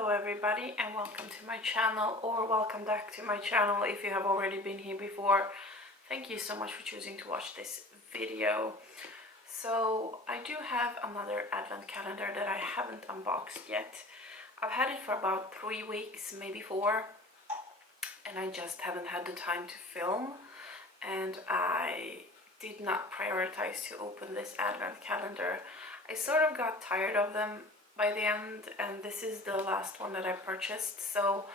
Hello everybody and welcome to my channel, or welcome back to my channel if you have already been here before. Thank you so much for choosing to watch this video. So I do have another advent calendar that I haven't unboxed yet. I've had it for about 3 weeks, maybe 4, and I just haven't had the time to film, and I did not prioritize to open this advent calendar. I sort of got tired of them by the end, and this is the last one that I purchased, so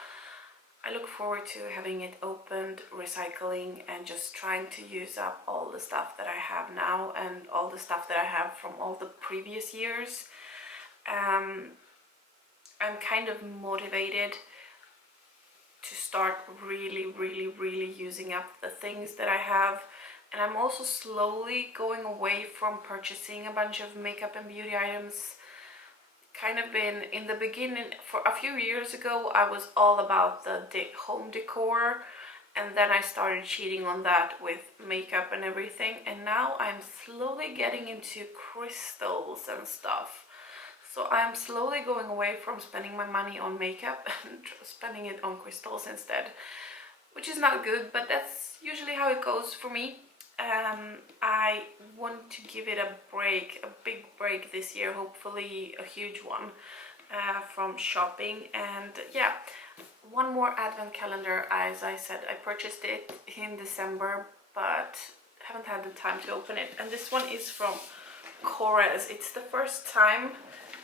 I look forward to having it opened, recycling, and just trying to use up all the stuff that I have now and all the stuff that I have from all the previous years. I'm kind of motivated to start really using up the things that I have, and I'm also slowly going away from purchasing a bunch of makeup and beauty items. Kind of been in the beginning, for a few years ago, I was all about the home decor, and then I started cheating on that with makeup and everything, and now I'm slowly getting into crystals and stuff. So I'm slowly going away from spending my money on makeup and spending it on crystals instead, which is not good, but that's usually how it goes for me. I want to give it a break, a big break this year, hopefully a huge one, from shopping. And yeah, one more advent calendar. As I said, I purchased it in December but haven't had the time to open it, and this one is from KORRES. It's the first time,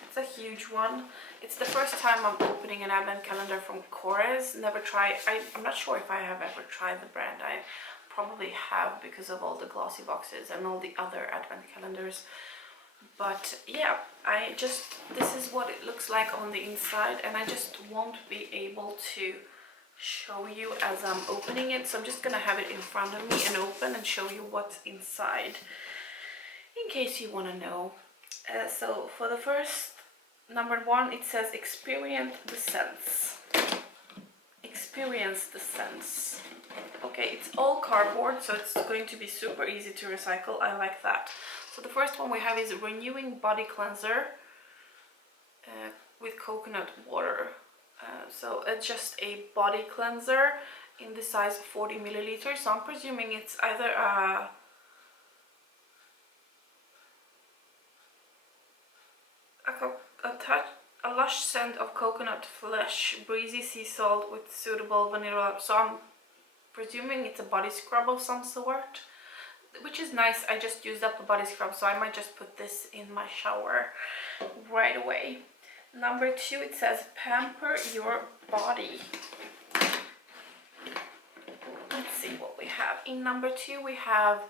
it's a huge one, it's the first time I'm opening an advent calendar from KORRES. Never tried, I'm not sure if I have ever tried the brand. I probably have because of all the glossy boxes and all the other advent calendars, but yeah, this is what it looks like on the inside, and I just won't be able to show you as I'm opening it, so I'm just gonna have it in front of me and open and show you what's inside in case you want to know. So for the first, number 1, it says experience the scents. Experience the scents. Okay, it's all cardboard, so it's going to be super easy to recycle. I like that. So the first one we have is renewing body cleanser with coconut water. So it's just a body cleanser in the size of 40 milliliters. So I'm presuming it's either a lush scent of coconut flesh, breezy sea salt with suitable vanilla. So I'm presuming it's a body scrub of some sort, which is nice. I just used up a body scrub, so I might just put this in my shower right away. Number 2, it says pamper your body. Let's see what we have. In number 2 we have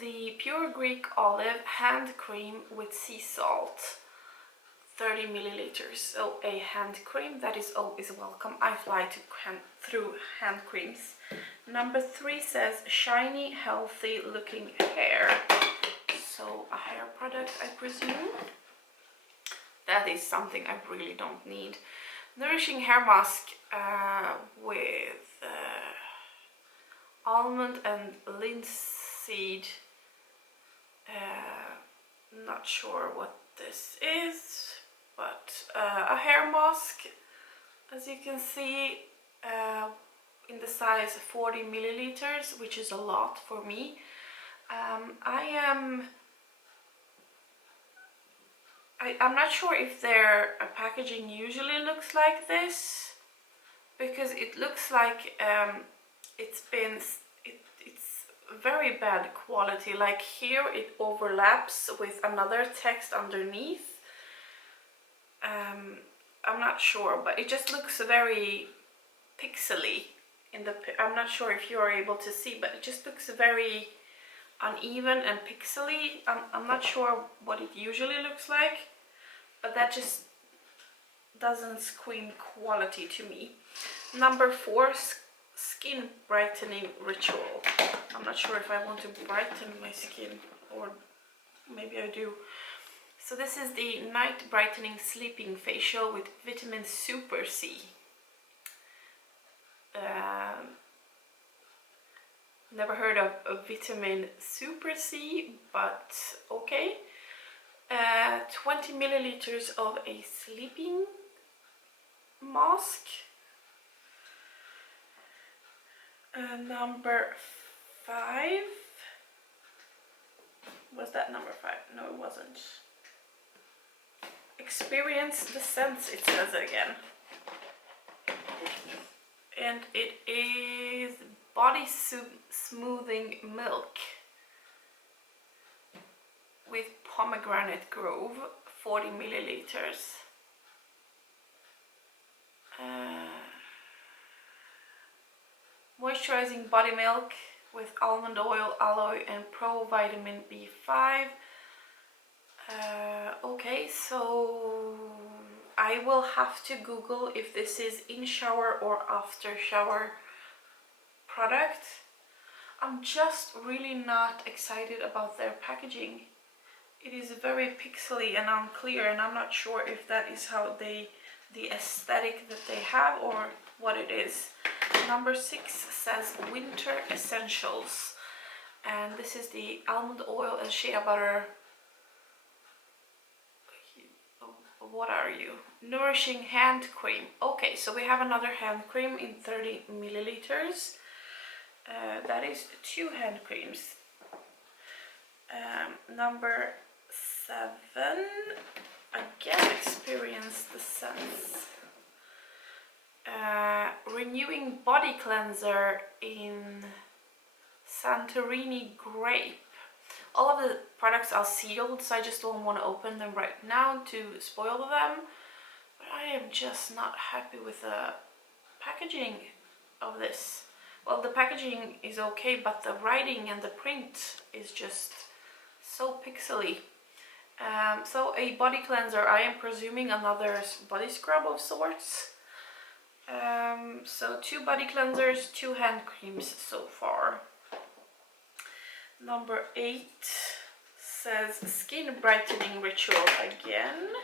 the Pure Greek Olive hand cream with sea salt, 30 milliliters. So a hand cream that is always welcome. I fly through hand creams. Number 3 says shiny, healthy looking hair. So a hair product, I presume. That is something I really don't need. Nourishing hair mask with almond and linseed. Not sure what this is, but a hair mask, as you can see, in the size 40 milliliters, which is a lot for me. I'm not sure if their packaging usually looks like this, because it looks like it's very bad quality. Like here it overlaps with another text underneath. I'm not sure, but it just looks very pixely in the. I'm not sure if you are able to see, but it just looks very uneven and pixely. I'm not sure what it usually looks like, but that just doesn't scream quality to me. Number 4, skin brightening ritual. I'm not sure if I want to brighten my skin, or maybe I do. So this is the night brightening sleeping facial with vitamin Super C. Never heard of a vitamin Super C, but okay. 20 milliliters of a sleeping mask. Number 5. Was that number 5? No, it wasn't. Experience the sense, it says again. And it is body smoothing milk with pomegranate grove, 40 milliliters. Moisturizing body milk with almond oil, aloe and pro vitamin B5. Okay, so I will have to Google if this is in shower or after shower product. I'm just really not excited about their packaging. It is very pixely and unclear, and I'm not sure if that is how the aesthetic that they have or what it is. Number 6 says Winter Essentials, and this is the almond oil and shea butter. What are you? Nourishing hand cream. Okay, so we have another hand cream in 30 milliliters. That is 2 hand creams. Number 7, again, experience the sense. Renewing body cleanser in Santorini grape. All of the products are sealed, so I just don't want to open them right now to spoil them. But I am just not happy with the packaging of this. Well, the packaging is okay, but the writing and the print is just so pixely. So a body cleanser, I am presuming another body scrub of sorts. So 2 body cleansers, 2 hand creams so far. Number 8 says skin brightening ritual again,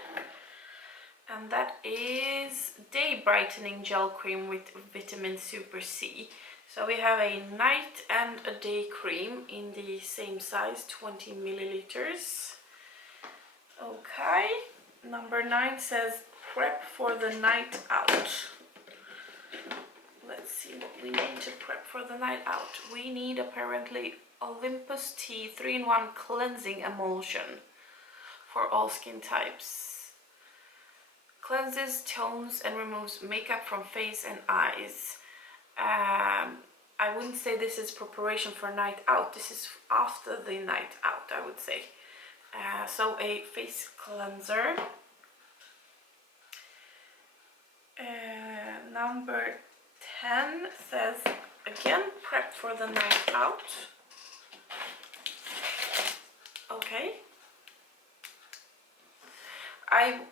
and that is day brightening gel cream with vitamin super C. So we have a night and a day cream in the same size, 20 milliliters. Okay, number 9 says prep for the night out. Let's see what we need to prep for the night out. We need apparently Olympus Tea 3-in-1 cleansing emulsion for all skin types. Cleanses, tones and removes makeup from face and eyes. I wouldn't say this is preparation for night out. This is after the night out, I would say. So a face cleanser. Number 10 says again prep for the night out. Okay.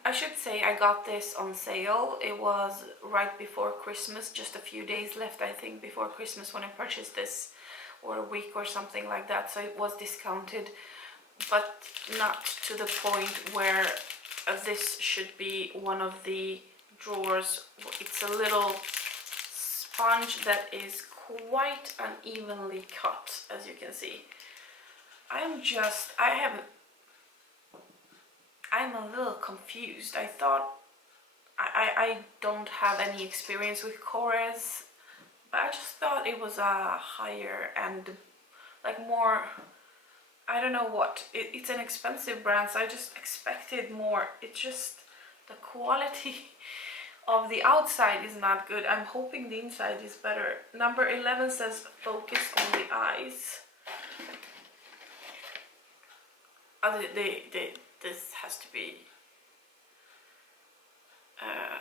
I should say I got this on sale. It was right before Christmas, just a few days left I think before Christmas when I purchased this, or a week or something like that, so it was discounted, but not to the point where this should be one of the drawers. It's a little sponge that is quite unevenly cut, as you can see. I'm a little confused. I thought I don't have any experience with KORRES, but I just thought it was a higher and like more, I don't know what, it's an expensive brand, so I just expected more. It's just the quality of the outside is not good. I'm hoping the inside is better. Number 11 says focus on the eyes. This has to be,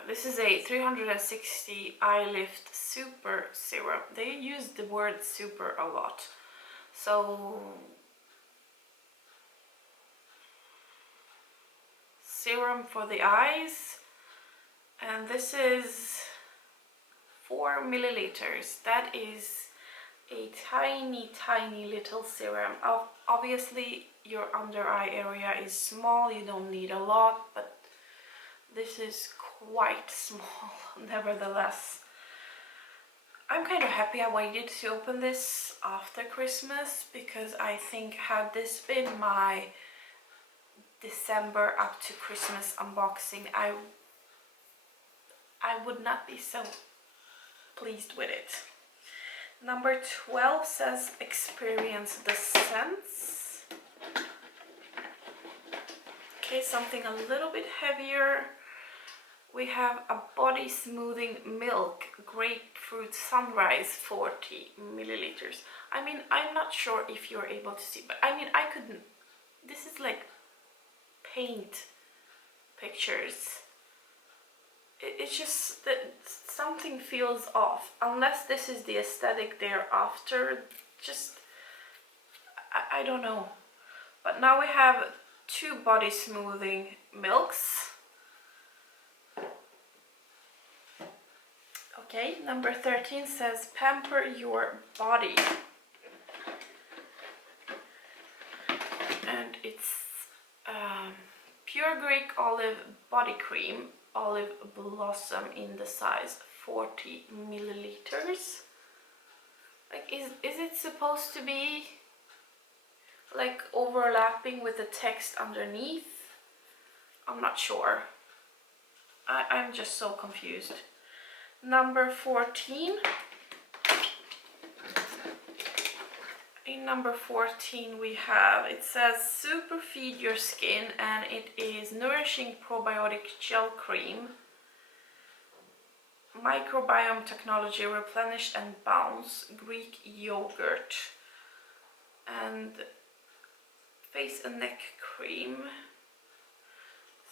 this is a 360 eye lift super serum. They use the word super a lot. So serum for the eyes, and this is 4 milliliters. That is a tiny little serum. Obviously your under eye area is small, you don't need a lot, but this is quite small nevertheless. I'm kind of happy I waited to open this after Christmas, because I think had this been my December up to Christmas unboxing, I would not be so pleased with it. Number 12 says experience the scents. Okay, something a little bit heavier. We have a body smoothing milk grapefruit sunrise 40 milliliters. I mean, I'm not sure if you're able to see, but I mean, I couldn't. This is like paint pictures. It's just that something feels off, unless this is the aesthetic they're after. Just, I don't know. But now we have 2 body smoothing milks. Okay, number 13 says pamper your body. And it's pure Greek olive body cream, olive blossom in the size 40 milliliters. Like, is it supposed to be like overlapping with the text underneath? I'm not sure. I'm just so confused. Number 14. In number 14 we have, it says super feed your skin, and it is nourishing probiotic gel cream, microbiome technology, replenish and bounce, Greek yogurt, and face and neck cream.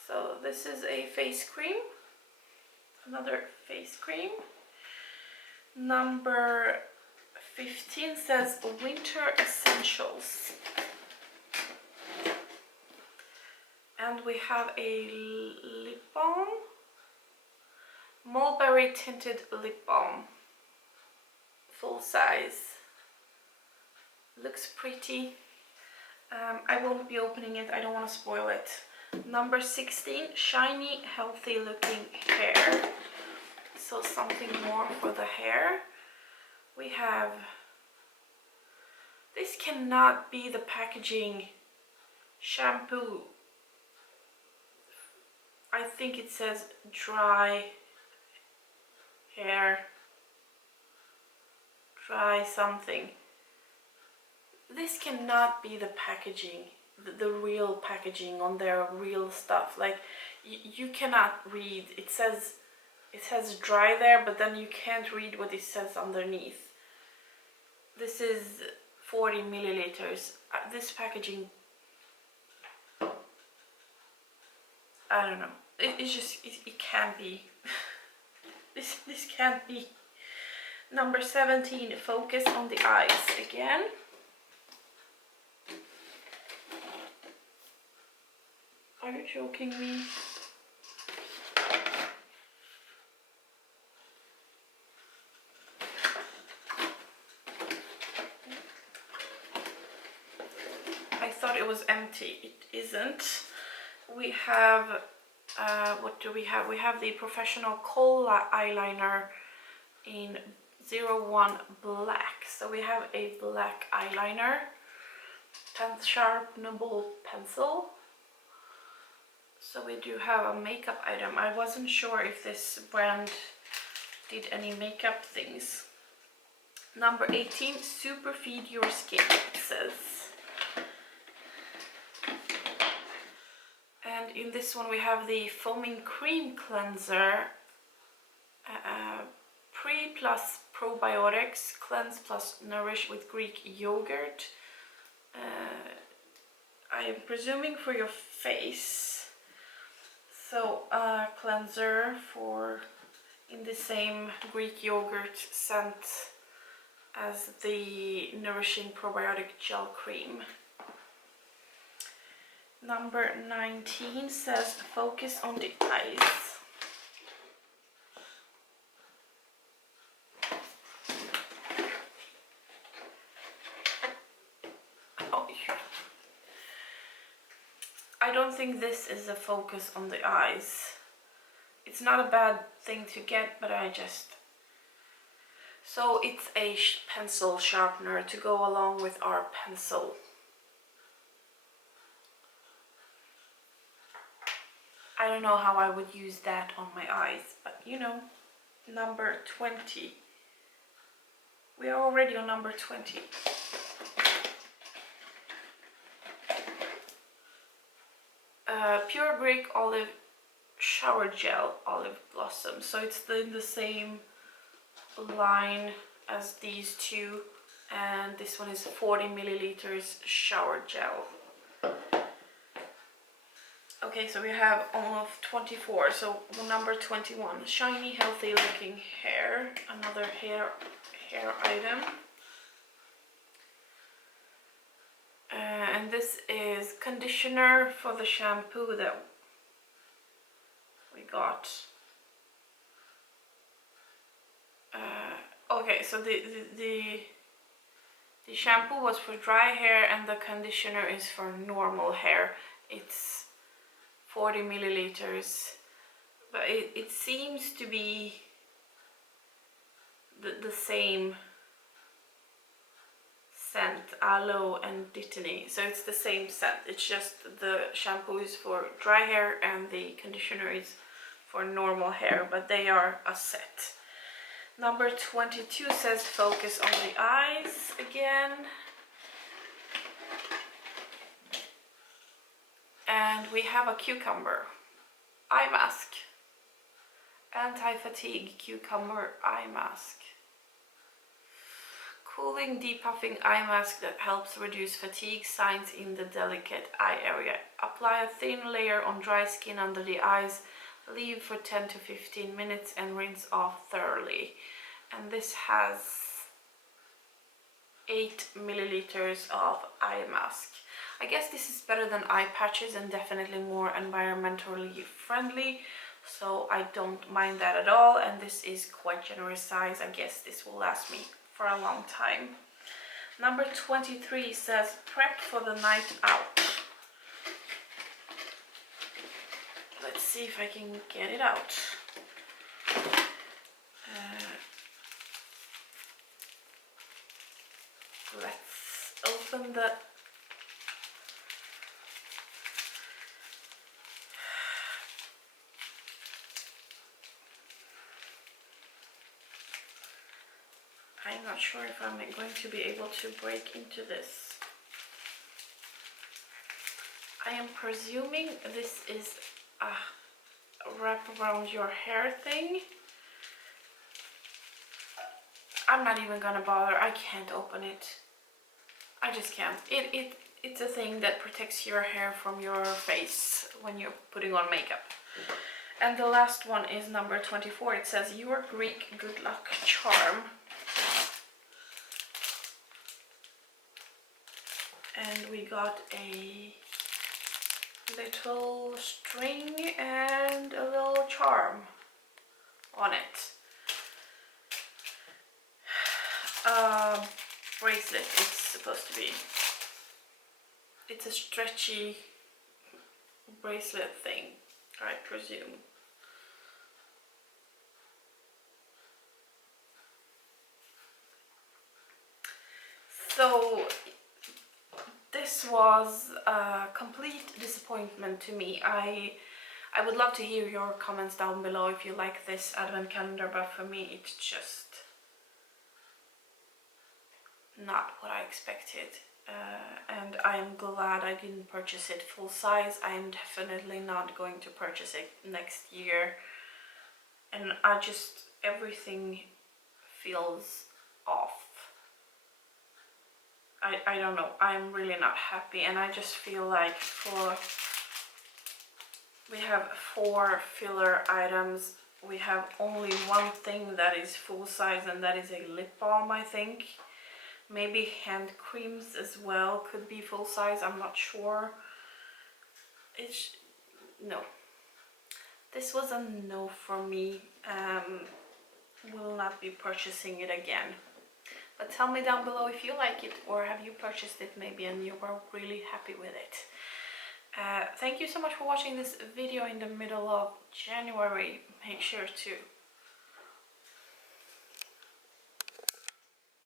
So this is a face cream, another face cream. Number 15 says winter essentials, and we have a lip balm, mulberry tinted lip balm, full size, looks pretty. I won't be opening it, I don't want to spoil it. Number 16, shiny healthy looking hair, so something more for the hair. We have, this cannot be the packaging, shampoo. I think it says dry hair, dry something. This cannot be the packaging, the real packaging on their real stuff. Like, you cannot read, it says dry there, but then you can't read what it says underneath. This is 40 milliliters. This packaging, I don't know. It's just, it can't be. This can't be. Number 17, focus on the eyes again. Are you joking me? I thought it was empty. It isn't. We have, what do we have? We have the Professional Kohl eyeliner in 01 black. So we have a black eyeliner, sharpenable pencil. So we do have a makeup item. I wasn't sure if this brand did any makeup things. Number 18, super feed your skin, it says. And in this one we have the foaming cream cleanser, pre plus probiotics, cleanse plus nourish with Greek yogurt. I am presuming for your face. So cleanser for in the same Greek yogurt scent as the nourishing probiotic gel cream. Number 19 says focus on the eyes. Oh, I don't think this is a focus on the eyes. It's not a bad thing to get, but I just... So it's a pencil sharpener to go along with our pencil. I don't know how I would use that on my eyes, but you know, number 20. We are already on number 20. Pure Greek Olive Shower Gel Olive Blossom. So it's in the same line as these two. And this one is 40 milliliters shower gel. Okay, so we have all of 24. So number 21, shiny, healthy looking hair. Another hair item. And this is conditioner for the shampoo that we got. Okay, so the shampoo was for dry hair and the conditioner is for normal hair. It's 40 milliliters, but it seems to be the same scent, aloe and dittany. So it's the same scent. It's just the shampoo is for dry hair and the conditioner is for normal hair, but they are a set. Number 22 says focus on the eyes again. And we have a cucumber eye mask. Anti-fatigue cucumber eye mask. Cooling depuffing eye mask that helps reduce fatigue signs in the delicate eye area. Apply a thin layer on dry skin under the eyes. Leave for 10 to 15 minutes and rinse off thoroughly. And this has 8 milliliters of eye mask. I guess this is better than eye patches and definitely more environmentally friendly, so I don't mind that at all. And this is quite generous size. I guess this will last me for a long time. Number 23 says prep for the night out. Let's see if I can get it out. Let's open the I'm not sure if I'm going to be able to break into this. I am presuming this is a wrap around your hair thing. I'm not even gonna bother. I can't open it. I just can't. It's a thing that protects your hair from your face when you're putting on makeup. And the last one is number 24. It says your Greek good luck charm. And we got a little string and a little charm on it. Bracelet it's supposed to be. It's a stretchy bracelet thing, I presume. So this was a complete disappointment to me. I would love to hear your comments down below if you like this advent calendar, but for me it's just not what I expected. And I'm glad I didn't purchase it full size. I'm definitely not going to purchase it next year. And everything feels off. I don't know, I'm really not happy, and I just feel like we have 4 filler items. We have only one thing that is full size, and that is a lip balm, I think. Maybe hand creams as well could be full size, I'm not sure. No. This was a no for me. Will not be purchasing it again. But tell me down below if you like it, or have you purchased it maybe and you were really happy with it. Thank you so much for watching this video in the middle of January. Make sure to